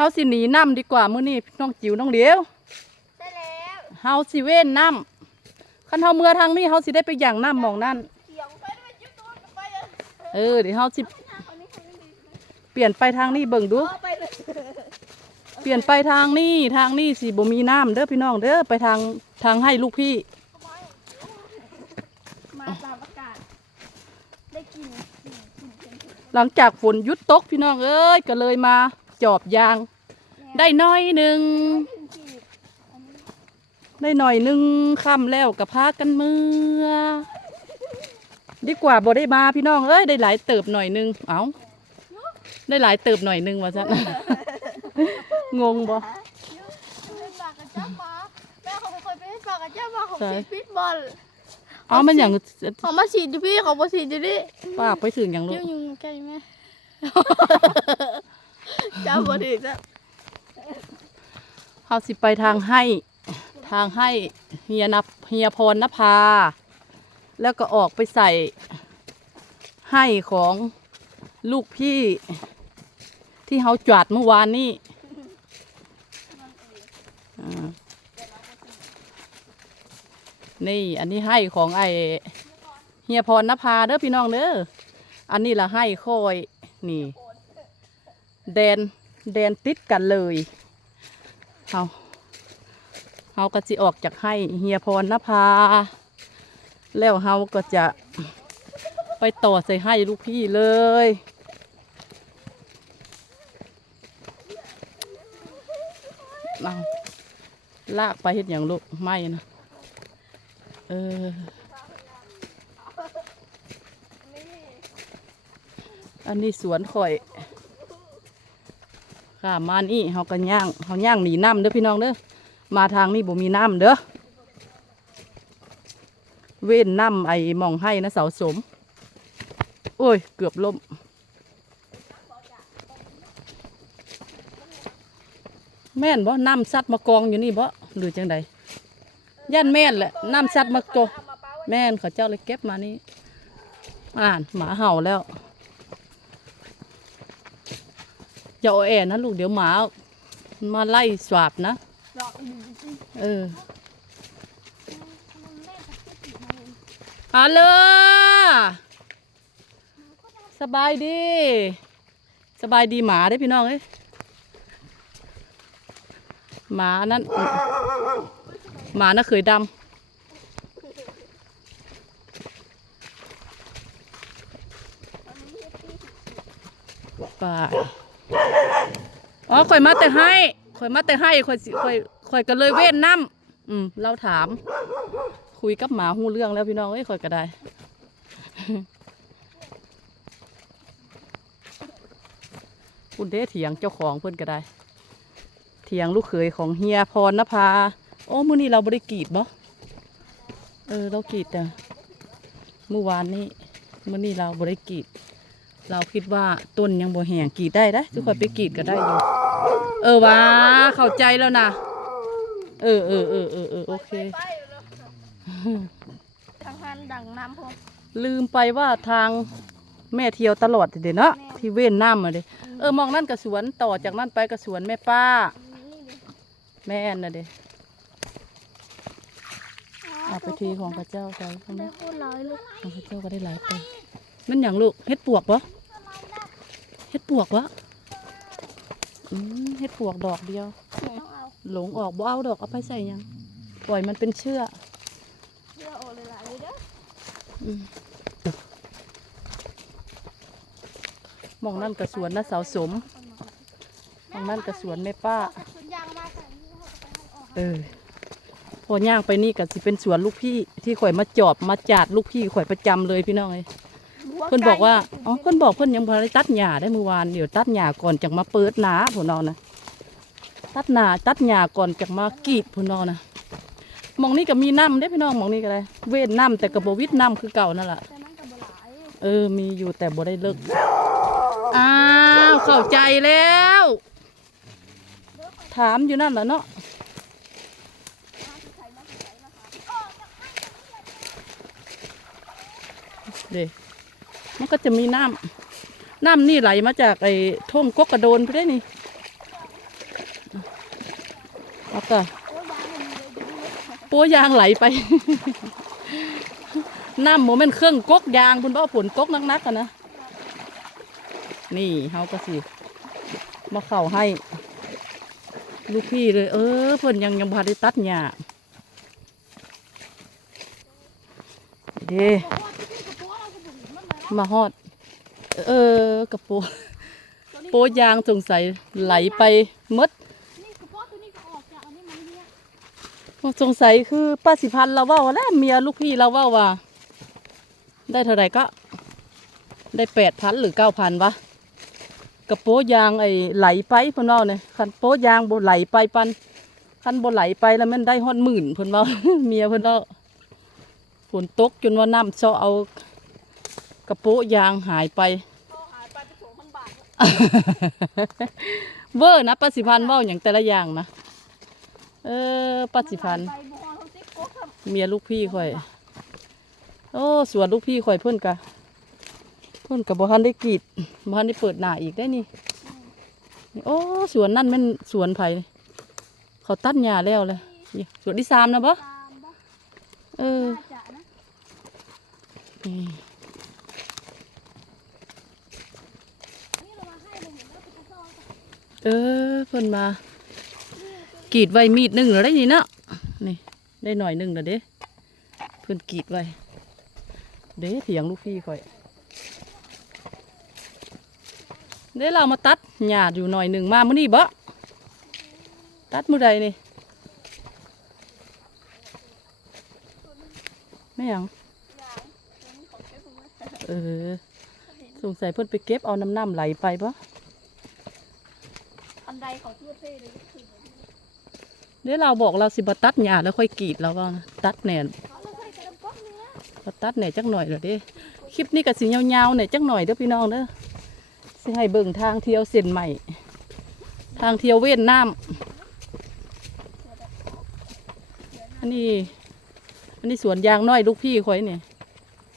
เฮาสิหนีน้ำดีกว่ามื้อนี้น้องจิ๋วน้องเหลียวได้แล้วเฮาสิเว้นน้ำคันเฮาเมื่อทางนี้เฮาสิได้ไปอย่างน้ำหมองนั่นเถียงไปด้วยยุตัวไปเลยเออเดี๋ยวเฮาสิคนนี้คนนี้ดีเปลี่ยนไปทางนี้เบิ่งดูไปเลยเปลี่ยนไปทางนี้ทางนี้สิบ่มีน้ำเด้อพี่น้องเด้อไปทางทางให้ลูกพี่ มาตามอากาศได้กินกินกินกินกินหลังจากฝนหยุดตกพี่น้องเอ้ยก็เลยมา จอบยาง ได้น้อยหนึ่งกินกินอันนี้ได้หน่อยหนึงค่ำแล้วกับพากันเมื่อ ดีกว่าบ่ได้มาพี่น้องเอ้ยได้หลายเติบหน่อยหนึงเอ้าได้หลายเติบหน่อยหนึงว่าซะงงบ่ ไปปากกับเจ้ามาแม่เขาเคยไปให้ปากกับเจ้ามาของใช่ สีฟิตบอลเอามันอย่างเขามาฉีดดิพี่เขามาฉีดดิดิปากไปถึงอย่างลูยุ่กงยุ่งใกล้ไหมเจ้าบดีจ้ะเฮาสิไปทางให้ ทางให้เฮียนับเฮียพรนภา แล้วก็ออกไปใส่ให้ของลูกพี่ที่เฮาจวดเมื่อวานนี้อ่นี่อันนี้ให้ของไอเฮียพรนภาเด้อพี่น้องเด้อ อันนี้ละให้คอยนี่ แดนแดนติดกันเลยเฮาเฮาก็จะออกจากให้เฮียพรนภาแล้วเฮาก็จะไปต่อใส่ให้ลูกพี่เลยเอาลากไปเห็ดอย่างลูกไม่นะ เออ อันนี้สวนข่อย ค่ะมานี่เฮาก็ย่างเฮาย่างหนีน้ำเด้อพี่น้องเด้อมาทางนี้บ่มีน้ำเด้อเว้นน้ำไอ้มองให้นะเสาสม โอ้ย เกือบล่มแม่นบ่น้ำซัดมากองอยู่นี่บ่หรือจังใดย่านแม่นแหละน้ำซัดมากองแม่นเขาเจ้าเลยเก็บมานี่อ่านหมาเห่าแล้ว อย่าเอาแอนะลูกเดี๋ยวหมา มาไล่สวาบนะดอกอีกจริงเออๆแม่จะพูดผิดมาเองฮัลโหลสบายดี สบายดีหมาได้พี่น้องเอ้ยหมานั้นหมาน่ะเคยดำป่า อ๋อข่อยมาแต่ให้ข่อยมาแต่ให้ข่อยสิข่อยข่อยก็เลยเว้นน้ำอืมเราถาม คุยกับหมาหูเรื่องแล้วพี่น้องเอ้ยคอยก็ได้ คุณเด้เถียงเจ้าของเพื่อนก็ได้ เถียงลูกเขยของเฮียพรณภาโอ้มื้อนี้เราบริกรีดบ่เออเรากรีดแต่เมื่อวานนี้มื้อนี้เราบริกรีด เราคิดว่าต้นยังบ่แห้งกรีดได้ได้ทุกคนไปกรีดก็ได้อยู่ เออว้าเข้าใจแล้วนะเออเออเออเออเออโอเค ไปเลยทางหันดังน้ำพงลืมไปว่าทางแม่เที่ยวตลอดเดี๋ยวเนาะแม่ ที่เว้นน้ำมาเด้เออมองนั่นกระสวนต่อจากนั่นไปกระสวนแม่ป้า นี่ดิแม่แอนนะเด้เอาไปทีของพระเจ้าไปของได้โคตรร้ายเลยพระเจ้าก็ได้หลายไปมันอย่างลูกเฮ็ดปวกวะเฮ็ดปวกวะ อืมเฮ็ดปวกดอกเดียว ต้องเอาหลงออกบ่เอาดอกเอาไปใส่หยัง ปล่อยมันเป็นเชื่อเสื้อโอเลยหลายเลยเด้ออืมมองนั่นกระสวนนะสาวสมมองนั่นกระสวนแม่ป้าสุนยางมาใส่นี่เขาก็ไปให้ออกเออ พอย่างไปนี่ก็สิเป็นสวนลูกพี่ที่ข่อยมาจอบมาจาดลูกพี่ข่อยประจำเลยพี่น้องเอ้ย เพิ่นบอกว่าอ๋อเพิ่นบอกเพิ่นยังบ่ได้ตัดหญ้าได้เมื่อวานเดี๋ยวตัดหญ้าก่อนจังมาเปิดหนาพุ่นเอานะตัดหญ้าตัดหญ้าก่อนจังมากรีดพุ่นเอานะหมองนี้ก็มีน้ำได้พี่น้องหมองนี้ก็ได้เว้นน้ำแต่ก็บ่วิดน้ำคือเก่านั่นแหละเออมีอยู่แต่บ่ได้เลิกอ้าวเข้าใจแล้ว ถามอยู่นั่นแหละเนาะเด็ มันก็จะมีน้ำน้ำนี่ไหลมาจากไอ้ท่งกกกระโดนไปได้นี่เอาแต่โอ้ยางมันเลยดูยปัวยางไหลไป น้ำโมเมนเครื่องกกยางคุณพ่อผลตกนักๆกันนะ นี่เขาก็สิ มาเข่าให้ ลูกพี่เลย เออเพิ่นยังยังพาได้ตัดหญ้าเด้ มาฮอด เออกระโปรงโปยางสงสัยไหลไปมดนี่กับโป๊ะตัวนี้ก็ออกจากอันนี้มันเนี่ยสงสัยคือป้าสิพันเราว่าแล้วเมียลูกพี่เราว่าว่า ได้เท่าไหร่ก็ ได้แปดพันหรือเก้าพันวะกระโปรงยางไอ้ไหลไปเพิ่นเว่าเนี่ยคันโปยางบ่ไหลไปปันคันบ่ไหลไปแล้วมันได้ฮอดหมื่นเพิ่นเว่าเมียเพิ่นเว่าฝนตกจนว่าน้ำเซาะเอา กระโปรงยางหายไปพอหายไปจะสองพันบาทเวอร์นะป้าสิพันธ์เว่าอย่างแต่ละอย่างนะ เออป้าสิพันธ์ไปบ่ฮอดเขาติ๊กโป๊ะครับเมียลูกพี่ข่อย โอ้สวนลูกพี่ข่อยเพิ่นกะเพิ่นกะบ่ทันได้กรีดบ่ทันได้เปิดหน้าอีกได้นี่นี่ โอ้สวนนั่นแม่นสวนไผเขาตัดหญ้าแล้วเลยนี่สวนที่สามนะบ่ตามบ่เออน่าจะนะ นี่นี่เรามาให้เลยเห็นแล้วเป็นกระสอบอะ เออเพิ่นมากรีดไว้มีดหนึงแล้วได้นี่เนาะนี่ได้หน่อยหนึงแล้วเด้เพิ่นกรีดไว้ เด้เถียงลูกพี่ข่อยเดี๋ยวเรามาตัดหญ้าอยู่หน่อยหนึ่งมามื้อนี้บ่ตัดมื้อใดนี่ไม่หยังอเออสงสัยเพิ่นไปเก็บเอาน้ำน้ำไหลไปบ่อัน ใดเขาเชื่อเท่เลยก็คือเดี๋ยวเราบอกเราสิบตัดหญ้าแล้วค่อยกรีดแล้วว่านะตัดแหน่เขาเราใส่กระป๋องเนื้อบ่ตัดแหน่จักหน่อยแล้วเด้คลิปนี้ก็สิยาวๆหน่อยจักหน่อยเด้อพี่น้องเด้อสิให้เบิ่งทางเที่ยวเส้นใหม่ ทางเที่ยวเวียดนามอันนี้อันนี้สวนยางน้อยลูกพี่ข่อยเนี่ย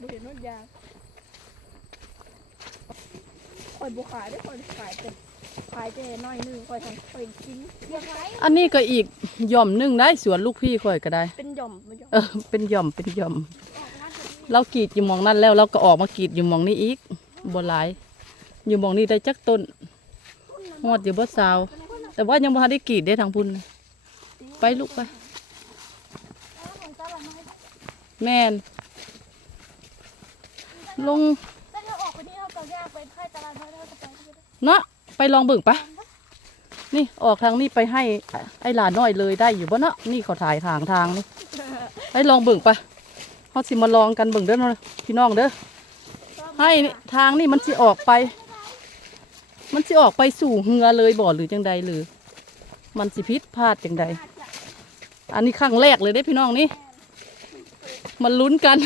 ดูเห็นว่ายางคอยบุขายได้คอยขายเป็น ขายแต่น้อยหนึงคอยทำคอยกินเรียกไรอันนี้ก็อีกหย่อมหนึงได้สวนลูกพี่ข่อยก็ได้ เป็นหย่อมเป็นหย่อมเออ เป็นหย่อมเป็นหย่อมออกงานจะดีเรากรีดอยู่หมองนั่นแล้วเราก็ออกมากรีดอยู่หมองนี้อีกบนหลาย อยู่หมองนี้ได้จักต้นหอดอยู่บ่สาว แต่ว่ายังบ่ทันได้กรีดได้ทางพุ่นน่ะไปลูกไปแล้วของตลาดน้อยแม่นลงแต่เราออกไปนี่เราจะแยกไปให้ตลาดน้อยเราจะไปที่ไหนเนาะ ไปลองเบิ่งปะนี่ออกทางนี้ไปให้ไอ้หลานน้อยเลยได้อยู่บ่เนาะนี่เขาถ่ายทางทางนี่ไปลองเบิ่งปะเฮาสิมาลองกันเบิ่งเด้อพี่น้องเด้อให้ทางนี่มันสิออกไป มันสิออกไปสู่เหือเลยบ่หรือจังใดหรือ มันสิพิษพลาดจังใดอันนี้ครั้งแรกเลยเด้พี่น้องนี่มันลุ้นกัน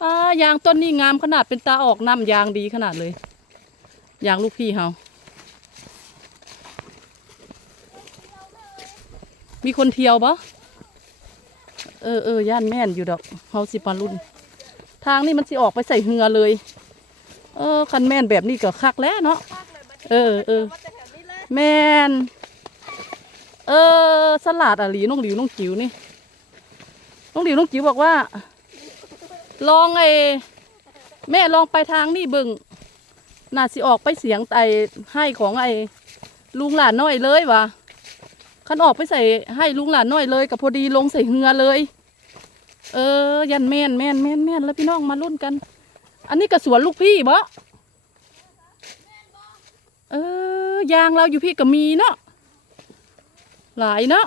ป้ายางต้นนี้งามขนาดเป็นตาออกน้ำยางดีขนาดเลย ยางลูกพี่เฮา มีคนเที่ยวปะเออเออย่านแม่นอยู่ดอกเฮาสิมาลุ้นทางนี่มันสิออกไปใส่เหือเลย เออ คันแม่นแบบนี้ก็คักแล้วเนาะ เออเออแถวนี้เออ สลัดอะหลีน้องหลิวน้องจิ๋วนี่ น้องหลิวน้องจิ๋วบอกว่า ลองไอ้แม่ลองไปทางนี่บิ่งน่าสิออกไปเสียงไอให้ของไอ้ลุงหลานน้อยเลยวะ คันออกไปใส่ให้ลุงหลานน้อยเลยกับพอดีลงใส่เหือเลย เออ ยันแม่นแม่นแม่นแม่นแล้วพี่น้องมารุ่นกัน อันนี้กระสวนลูกพี่บ่เออยางเราอยู่พี่ก็มีเนาะหลายเนาะ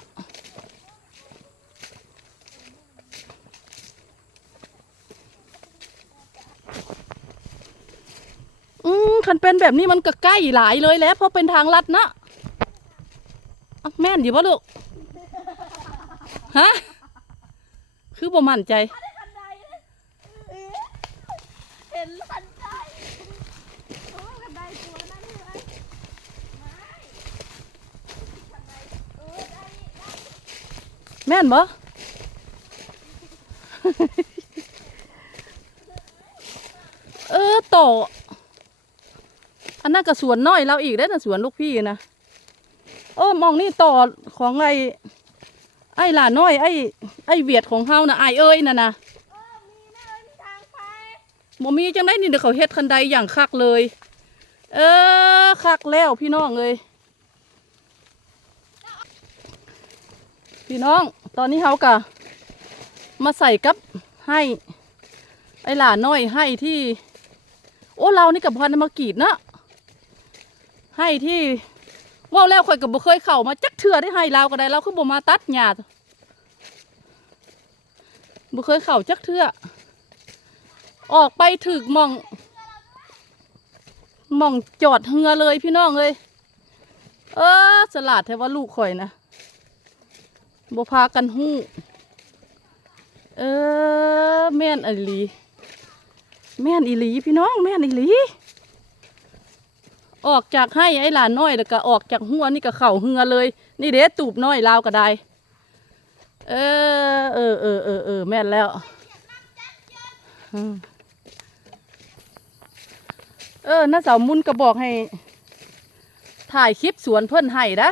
อืมคันเป็นแบบนี้มันก็ใกล้หลายเลยแล้วเพราะเป็นทางลัดเนาะ แม่นอยู่ปะลูก ฮะ คือบ่มั่นใจ เห็นคันใดโอ้คันใดตัวนั้นเลยไม่คันใดเออได้ได้แม่นบ่เออโตออันนั้นก็สวนน้อยเราอีกได้อนะสวนลูกพี่นะ เออมองนี่ต่อของไอ้ไอ้หลานน้อย ไอ้ไอ้เวียดของเฮานะไอ้เอ้ยน่ะนะเออมีแม่เอ้ยมีทางไปบ่มีจังได้นี่เดี๋ยวเขาเฮ็ดคันใดอย่างคักเลย เออคักแล้วพี่น้องเลยพี่น้อง ตอนนี้เฮากะมาใส่กับให้ ไอ้หลานน้อยให้ที่ โอ้เรานี่กับพันธุ์มากรีดเนาะให้ที่ ว่าแล้วข่อยกับบ่เคยเข้ามาจักเทื่อได้ให้เราก็ได้เราคือบ่มาตัดหญ้าบ่เคยเข้าจักเทื่อออกไปถึกมองมองจอดเฮือเลยพี่น้องเลยเออสลัดแท้ว่าลูกข่อยนะบ่พากันหู้ เออ แม่นอีหลี แม่นอีหลีพี่น้อง แม่นอีหลี ออกจากให้ไอ้หลานน้อยแล้วก็ออกจากหัวนี่ก็เข่าเหือเลย นี่เด้ตูบน้อยลาวก็ได้ เออเออเออเออเออแม่นแล้วอืมเออน้าสาวมุนก็บอกให้ ถ่ายคลิปสวนเพิ่อนให้นะ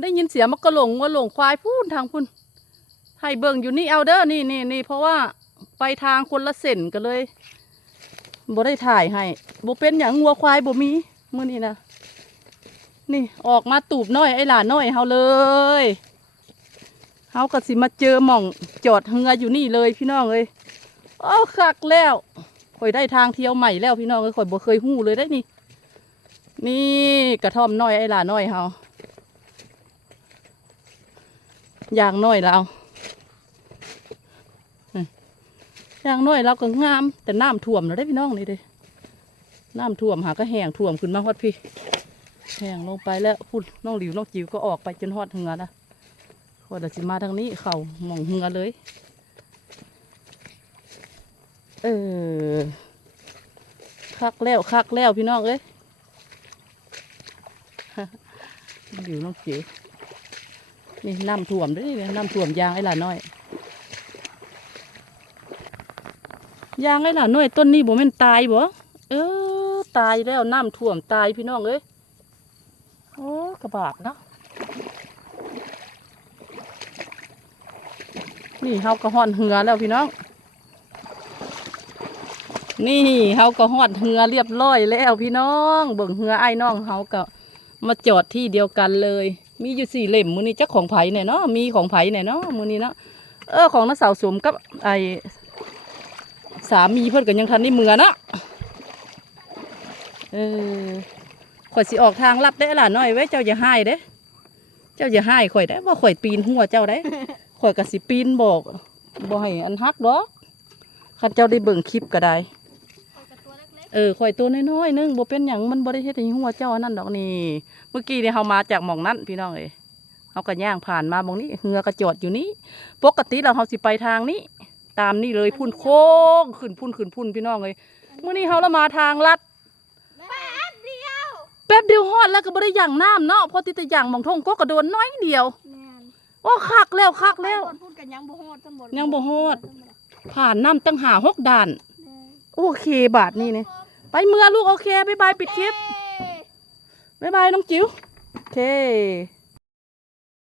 ได้ยินเสียงมักกะหลงว่าหลงควายพูนทางพุ่นให้เบิ่งอยู่นี่เอาเด้อนี่นี่นี่เพราะว่าไปทางคนละเส้นกันเลย บ่ได้ถ่ายให้บ่เป็นอย่างงัวควายบ่มีมื้อนี้นะนี่ออกมาตูบน้อยไอ้หลานน้อยเฮาเลยเฮาก็สิมาเจอหม่องจอดเฮืออยู่นี่เลยพี่น้องเอ้ยโอ้คักแล้วข่อยได้ทางเที่ยวใหม่แล้วพี่น้องเอ้ยข่อยบ่เคยฮู้เลยได้นี่ นี่กระท่อมน้อยไอ้หลานน้อยเฮาอย่างน้อยแล้ว อย่างน้อยเราก็งาม แต่น้ำท่วมแล้วได้พี่น้องนี่เด้น้ำท่วมหาก็แห้งท่วมขึ้นมาฮอดพี่ แห้งลงไปแล้วพูดน้องหลิวน้องจิ๋วก็ออกไปจนฮอดเหือนะว่าเดี๋ยวสิมาทางนี้เข่ามองเหือเลย เออคักแล้วคักแล้วพี่น้องเอ้ยน้องหลิวน้องจิ๋วนี่น้ำท่วมด้วยน้ำท่วมยางไอ้หลาน้อย ยางไอ้หล่ะน่วยต้นนี้บ่แม่นตายบ่เออตายแล้วน้ำท่วมตายพี่น้องเอ้ยโอ้กระบากเนาะนี่เฮาก็ฮอดเหือแล้วพี่น้อง นี่เฮาก็ฮอดเหือเรียบร้อยแล้วพี่น้อง เบิ่งเหือไอ้น้องเฮาก็มาจอดที่เดียวกันเลย มีอยู่สี่เล่มมือนี้เจักของไผเนี่ยเนาะมีของไผเนี่ยเนาะมือนี้เนาะเออของน้าสาวสมกับไอ สามีเพิ่นก็ยังทันได้เมือนะเออข่อยสิออกทางลัดได้อล่ะน้อยไว้เจ้าอย่าให้เด้ เจ้าอย่าให้ข่อยได้ว่าข่อยปีนหัวเจ้าได้ ข่อยก็สิปีนบอกบ่ให้อันฮักดอกคันเจ้าได้เบิ่งคลิปก็ได้เอากับตัวเล็กเออข่อยตัวน้อยๆนึงบ่เป็นหยังมันบ่ได้เฮ็ดให้หัวเจ้าอันนั้นดอกนี่ เมื่อกี้นี่เฮามาจากหม่องนั้นพี่น้องเอ้ยเฮาก็ย่างผ่านมาหม่องนี้เฮือก็จอดอยู่นี้ปกติแล้วเฮาสิไปทางนี้ ตามนี่เลยพุ่นโค้งขึ้นพุ่นขึ้นพุ่นพี่น้องเอ้ยมื้อนี้เฮาละมาทางลัดๆแป๊บเดียวแป๊บเดียวฮอดแล้วก็บ่ได้ย่างน้ำเนาะเพอติดแต่ย่างหม่องทงก็กระโดนน้อยเดียว แม่นโอ้คักแล้วคักแล้แล้ววพูดกันยังบ่ฮอดจังบ่ยังบ่ฮอดผ่านน้ำตั้งหาหกด่าน โอเคบาทนี่เนี่ยไปเมื่อลูกโอเคบ๊ายบายปิดคลิปบ๊ายบายน้องจิ๋วโอเค